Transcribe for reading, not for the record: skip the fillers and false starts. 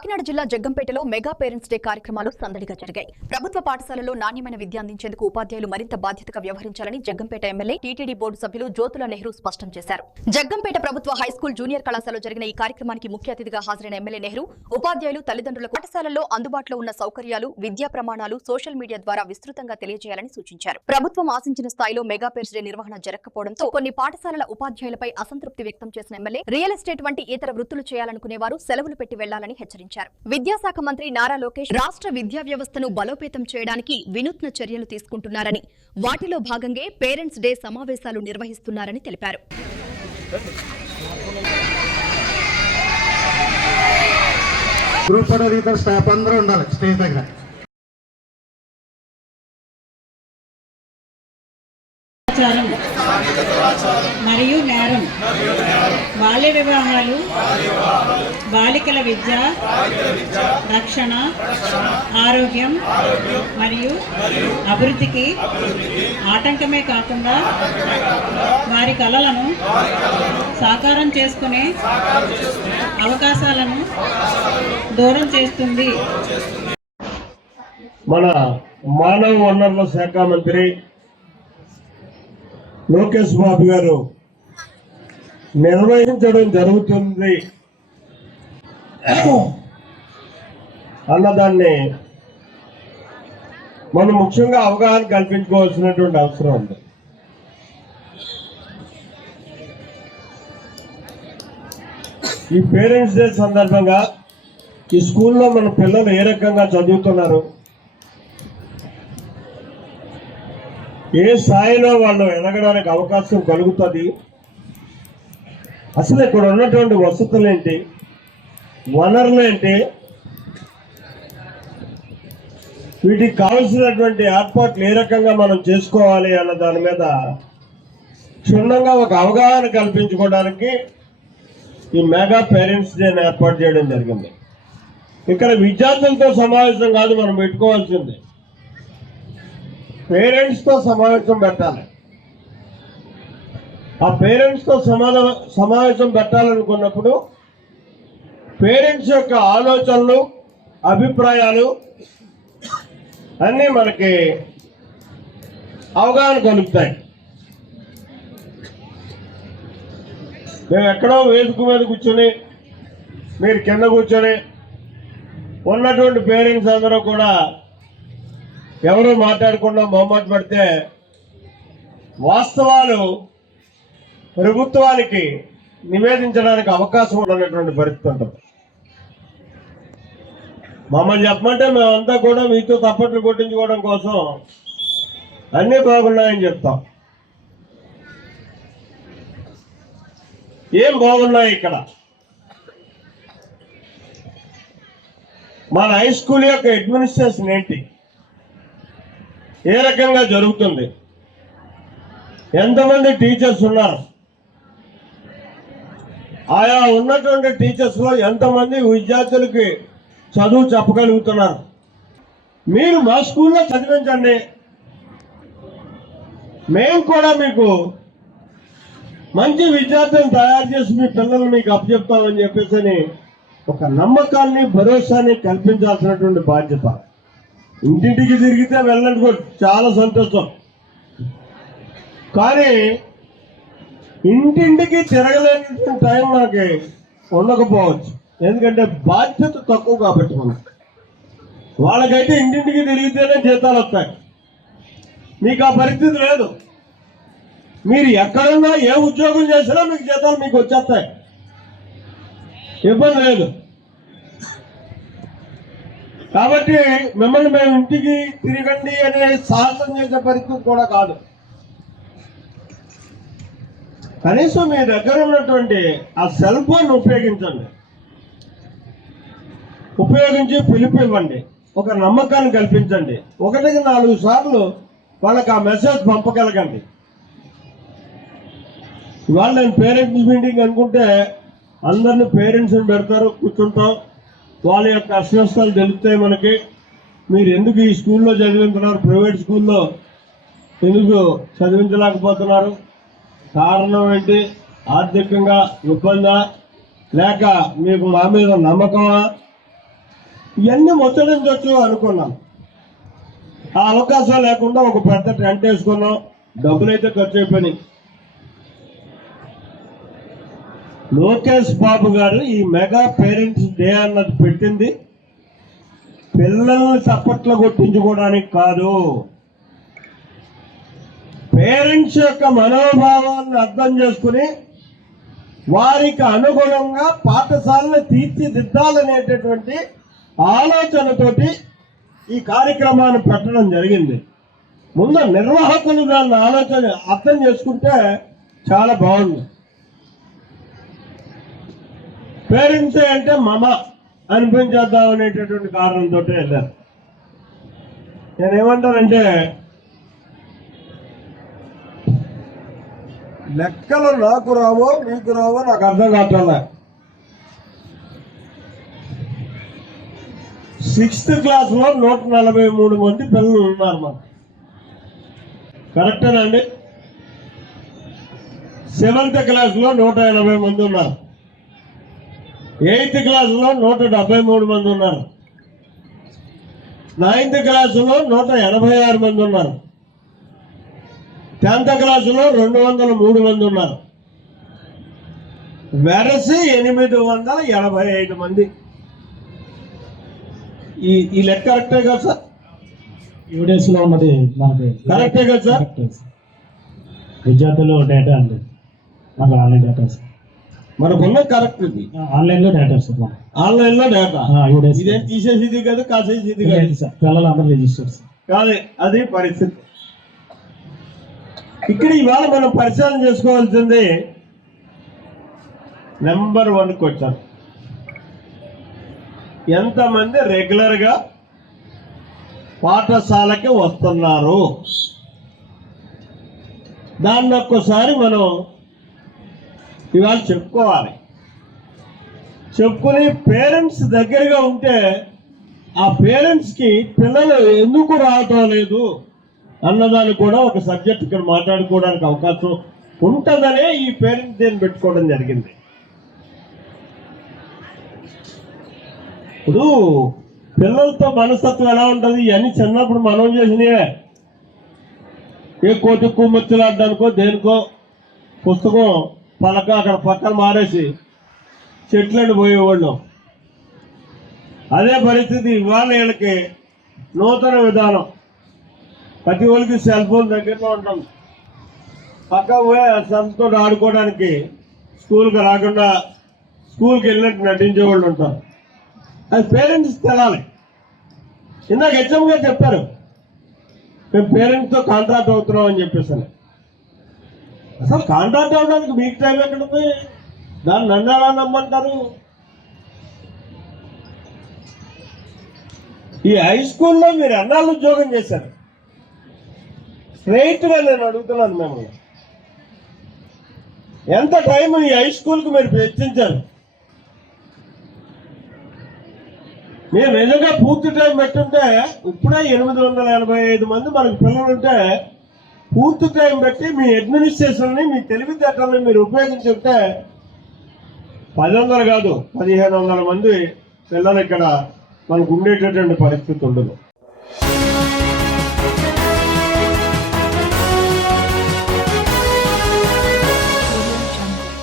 కాకినాడ జిల్లా జగ్గంపేటలో mega parents day కార్యక్రమాలు సందడిగా జరిగాయి. ప్రభుత్వ పాఠశాలల్లో నాణ్యమైన విద్య అందించేందుకు ఉపాధ్యాయులు మరింత బాధ్యతగా వ్యవహరించాలని జగ్గంపేట ఎమ్మెల్యే టీటీడీ బోర్డు సభ్యులు జ్యోతుల నెహ్రూ స్పష్టం చేశారు. జగ్గంపేట ప్రభుత్వ హైస్కూల్ జూనియర్ కళాశాలలో జరిగిన ఈ కార్యక్రమానికి ముఖ్య అతిథిగా హాజరైన ఎమ్మెల్యే నెహ్రూ ఉపాధ్యాయులు తల్లిదండ్రులకు పాఠశాలల్లో అందుబాటులో ఉన్న సౌకర్యాలు, విద్యా ప్రమాణాలు సోషల్ మీడియా ద్వారా విస్తృతంగా తెలియజేయాలని సూచించారు. ప్రభుత్వం ఆశించిన స్థాయిలో మెగా పేరెంట్స్ డే నిర్వహణ జరగకపోవడంతో కొన్ని పాఠశాలల ఉపాధ్యాయులపై అసంతృప్తి వ్యక్తం చేసిన ఎమ్మెల్యే రియల్ ఎస్టేట్ వంటి ఇతర వృత్తులు చేయాలనుకునేవారు సెలవులు పెట్టి వెళ్లాలని హెచ్చరించారు. విద్యాశాఖ మంత్రి నారా లోకేష్ రాష్ట్ర విద్యా వ్యవస్థను బలోపేతం చేయడానికి వినూత్న చర్యలు తీసుకుంటున్నారని, వాటిలో భాగంగా పేరెంట్స్ డే సమావేశాలు నిర్వహిస్తున్నారని తెలిపారు. మరియు నేరం, బాల్య వివాహాలు, బాలికల విద్య, రక్షణ, ఆరోగ్యం మరియు అభివృద్ధికి ఆటంకమే కాకుండా వారి కలలను సాకారం చేసుకునే అవకాశాలను దూరం చేస్తుంది. మన మానవ వనరుల శాఖ మంత్రి లోకేష్ బాబు గారు నిర్వహించడం జరుగుతుంది అన్నదాన్ని మనం ముఖ్యంగా అవగాహన కల్పించుకోవాల్సినటువంటి అవసరం ఉంది. ఈ పేరెంట్స్ డే సందర్భంగా ఈ స్కూల్లో మన పిల్లలు ఏ రకంగా చదువుతున్నారు, ఏ స్థాయిలో వాళ్ళు ఎదగడానికి అవకాశం కలుగుతుంది, అసలు ఇక్కడ ఉన్నటువంటి వసతులు ఏంటి, వనరులు ఏంటి, వీటికి కావలసినటువంటి ఏర్పాట్లు ఏ రకంగా మనం చేసుకోవాలి అన్న దాని మీద క్షుణ్ణంగా ఒక అవగాహన కల్పించుకోవడానికి ఈ మెగా పేరెంట్స్ డేని ఏర్పాటు చేయడం జరిగింది. ఇక్కడ విద్యార్థులతో సమావేశం కాదు మనం పెట్టుకోవాల్సింది, పేరెంట్స్తో సమావేశం పెట్టాలి. ఆ పేరెంట్స్తో సమావేశం పెట్టాలనుకున్నప్పుడు పేరెంట్స్ యొక్క ఆలోచనలు, అభిప్రాయాలు అన్నీ మనకి అవగాహన కలుగుతాయి. మేము ఎక్కడో వేదిక మీద కూర్చొని మీరు కింద కూర్చొని ఉన్నటువంటి పేరెంట్స్ అందరూ కూడా ఎవరు మాట్లాడకుండా మొహమాట పడితే వాస్తవాలు ప్రభుత్వానికి నివేదించడానికి అవకాశం ఉన్నటువంటి పరిస్థితి ఉంటుంది. మమ్మల్ని చెప్పమంటే మేమంతా కూడా మీతో తప్పట్లు కొట్టించుకోవడం కోసం అన్నీ బాగున్నాయని చెప్తాం. ఏం బాగున్నాయి ఇక్కడ? మన హై స్కూల్ యొక్క అడ్మినిస్ట్రేషన్ ఏంటి, ఏ రకంగా జరుగుతుంది, ఎంతమంది టీచర్స్ ఉన్నారు, ఆయా ఉన్నటువంటి టీచర్స్లో ఎంతమంది విద్యార్థులకి చదువు చెప్పగలుగుతున్నారు. మీరు మా స్కూల్లో చదివించండి, మేము కూడా మీకు మంచి విద్యార్థులను తయారు చేసి మీ పిల్లలు మీకు అప్పచెప్తామని చెప్పేసి ఒక నమ్మకాన్ని, భరోసాని కల్పించాల్సినటువంటి బాధ్యత. ఇంటింటికి తిరిగితే వెళ్ళండి చాలా సంతోషం, కానీ ఇంటింటికి తిరగలేని టైం మనకి ఉండకపోవచ్చు. ఎందుకంటే బాధ్యత తక్కువ కాబట్టి వాళ్ళకైతే ఇంటింటికి తిరిగితేనే జీతాలు వస్తాయి, మీకు ఆ పరిస్థితి లేదు. మీరు ఎక్కడున్నా ఏ ఉద్యోగం చేసినా మీకు జీతాలు మీకు వచ్చేస్తాయి, ఇబ్బంది లేదు. కాబట్టి మిమ్మల్ని మేము ఇంటికి తిరగండి అనే సాహసం చేసే పరిస్థితి కూడా కాదు. కనీసం మీ దగ్గర ఉన్నటువంటి ఆ సెల్ ఫోన్ ఉపయోగించి పిలుపు ఇవ్వండి, ఒక నమ్మకాన్ని కల్పించండి. 1-4 సార్లు వాళ్ళకి ఆ మెసేజ్ పంపగలగండి. ఇవాళ నేను పేరెంట్స్ మీటింగ్ అనుకుంటే అందరినీ పేరెంట్స్ని పెడతారు, కూర్చుంటాం, వాళ్ళ యొక్క అస్వస్థలు తెలుస్తాయి మనకి. మీరు ఎందుకు ఈ స్కూల్లో చదివించున్నారు, ప్రైవేట్ స్కూల్లో ఎందుకు చదివించలేకపోతున్నారు, కారణం ఏంటి, ఆర్థికంగా ఇబ్బందా లేక మీకు మా మీద నమ్మకమా ఇవన్నీ ముచ్చడించవచ్చు అనుకున్నాం. ఆ అవకాశం లేకుండా ఒక పెద్ద టెంట్ వేసుకున్నాం. డబ్బులు అయితే ఖర్చు అయిపోయినాయి. లోకేష్ బాబు గారు ఈ మెగా పేరెంట్స్ డే అన్నది పెట్టింది పిల్లల్ని చప్పట్లు కొట్టించుకోవడానికి కాదు, పేరెంట్స్ యొక్క మనోభావాలను అర్థం చేసుకుని వారికి అనుగుణంగా పాఠశాలను తీర్చిదిద్దాలనేటటువంటి ఆలోచనతోటి ఈ కార్యక్రమాన్ని పెట్టడం జరిగింది. ముందు నిర్వాహకులు దాన్ని ఆలోచన అర్థం చేసుకుంటే చాలా బాగుంది. పేరెంట్స్ అంటే మమ అనిపించేద్దాం అనేటటువంటి కారణంతో వెళ్ళారు. నేనేమంటానంటే లెక్కలు నాకు రావో మీకు రావో నాకు అర్థం కావట్లే. 6th క్లాస్లో 143 మంది పిల్లలు ఉన్నారు మాకు. కరెక్టేనండి? 7th క్లాస్లో 180 మంది ఉన్నారు. 8th క్లాసులో 173 మంది ఉన్నారు. 9th క్లాసులో 186 మంది ఉన్నారు. 10th క్లాసులో 203 మంది ఉన్నారు. వెరసి 885 మంది. ఈ లెక్క కరెక్టే కదా సార్? యూడేస్లో ఉన్నది మనకి కరెక్టే కదా సార్? విద్యార్థులు డేటా అండి, మనకు ఆన్లైన్ డేటా సార్. మనకున్న కరెక్ట్ ఇది. ఆన్లైన్లో డేటా సార్. ఆన్లైన్లో డేటా యూడేస్ ఇదేం తీసేసేది కాదు, కాసేసేది కాదు సార్. పిల్లలు అందరూ రిజిస్టర్ సార్. కాదు, అది పరిస్థితి. ఇక్కడ ఇవాళ మనం పరిశీలన చేసుకోవాల్సింది నెంబర్ 1కి వచ్చారు. ఎంతమంది రెగ్యులర్గా పాఠశాలకి వస్తున్నారు, దాన్ని ఒక్కసారి మనం ఇవాళ చెప్పుకోవాలి. చెప్పుకుని పేరెంట్స్ దగ్గరగా ఉంటే ఆ పేరెంట్స్కి పిల్లలు ఎందుకు రావటం లేదు అన్నదాన్ని కూడా ఒక సబ్జెక్ట్ ఇక్కడ మాట్లాడుకోవడానికి అవకాశం ఉంటుందనే ఈ పేరెంట్స్ డేని పెట్టుకోవడం జరిగింది. ఇప్పుడు పిల్లలతో మనస్తత్వం ఎలా ఉంటుంది, ఇవన్నీ చిన్నప్పుడు మనం చేసినవే. ఏ కోటి కుమ్మచ్చులాడడానికో దేనికో పుస్తకం పలక అక్కడ పక్కన మారేసి చెట్లను పోయేవాళ్ళం. అదే పరిస్థితి ఇవాళ వీళ్ళకి నూతన విధానం. ప్రతి వాళ్ళకి సెల్ ఫోన్ దగ్గరలో ఉంటుంది. పక్క పోయి సంతో ఆడుకోవడానికి స్కూల్కి రాకుండా స్కూల్కి వెళ్ళినట్టు నటించే వాళ్ళు ఉంటారు. అది పేరెంట్స్ తెలాలి. ఇందాక హెచ్ఎం గారు చెప్పారు, మేము పేరెంట్స్తో కాంట్రాక్ట్ అవుతున్నాం అని చెప్పేసి. అసలు కాంట్రాక్ట్ అవ్వడానికి మీకు టైం ఎక్కడుంది? దాన్ని నన్ను ఎలా నమ్మంటారు? ఈ హై స్కూల్లో మీరు ఎన్నాళ్ళు ఉద్యోగం చేశారు? స్ట్రైట్గా నేను అడుగుతున్నాను మిమ్మల్ని, ఎంత టైం ఈ హై స్కూల్కి మీరు వెచ్చించారు? మీరు నిజంగా పూర్తి టైం పెట్టుంటే ఇప్పుడే 885 మంది మనకు పిల్లలుంటే పూర్తి టైం పెట్టి మీ అడ్మినిస్ట్రేషన్ని మీ తెలివితేటల్ని మీరు ఉపయోగించుంటే 100 కాదు 1500 మంది పిల్లలు ఇక్కడ మనకు ఉండేటటువంటి పరిస్థితి ఉండదు.